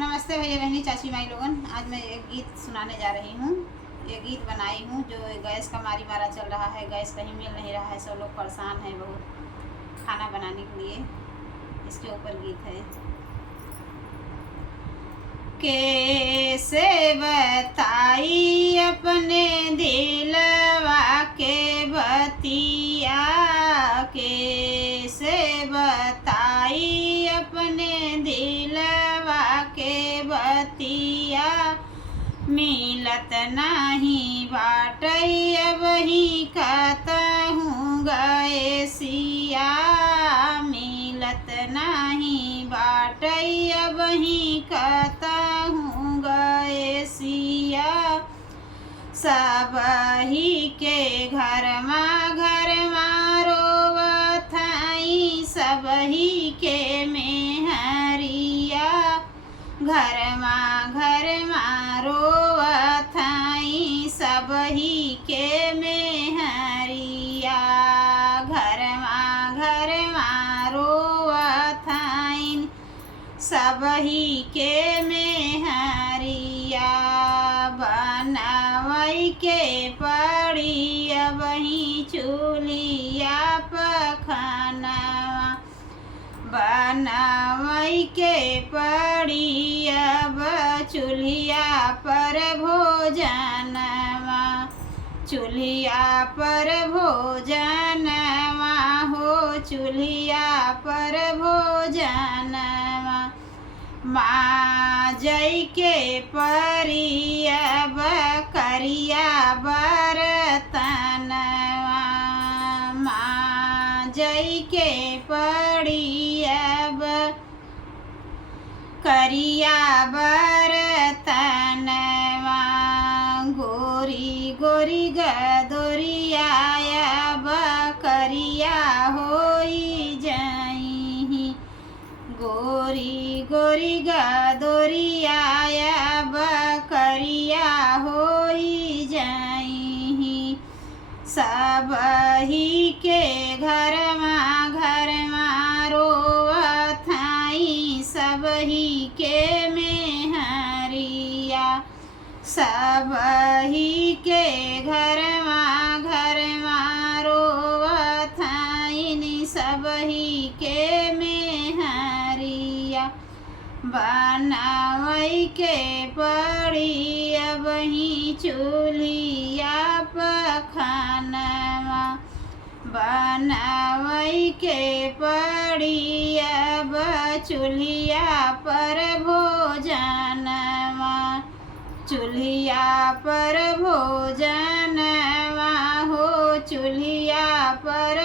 नमस्ते भैया बहनी चाची माई लोगन। आज मैं एक गीत सुनाने जा रही हूँ। ये गीत बनाई हूँ जो गैस का मारा चल रहा है। गैस कहीं मिल नहीं रहा है, सब लोग परेशान हैं बहुत खाना बनाने के लिए। इसके ऊपर गीत है। कैसे बताई अपने दिलवा के बतिया, कैसे बताई अपने दिलवा के बतिया। मिलत नाही बाटई अब ही कहूँ गए सिया, मिलत नाही बाटई अब ही कहूँ गए सिया। सब ही के घर मा रोवत हई, सब ही के मेहरिया। घर मा रोवत हई, सब ही के मेहरिया। घर मा रोवत हई, सब ही के मेहरिया। बनवई के पड़ी अब ही चूल्हिया पखनवा, बनवई के पड़ी अब चूल्हिया पर भोजनवा। चूल्हिया पर भोजनवा हो, चूल्हिया पर भोजनवा। माजई के परी अब करिया बरतनवा, माजई के पड़ी अब करिया बरतनवा। गोरी गोरी गदोरिया अब करिया होई जाई, गोरी गोरी गदोरिया अब करिया होई जाई। सब ही के घर मा रोवत हई, सब ही के मेहरिया। सब ही के घर मा रोवत हई, सब ही के मेहरिया। बनवई के पड़ी अब ही चूल्हिया पखनवा, बनवई के पड़ी अब चूल्हिया पर भोजनवा। चूल्हिया पर भोजनवा हो, चूल्हिया पर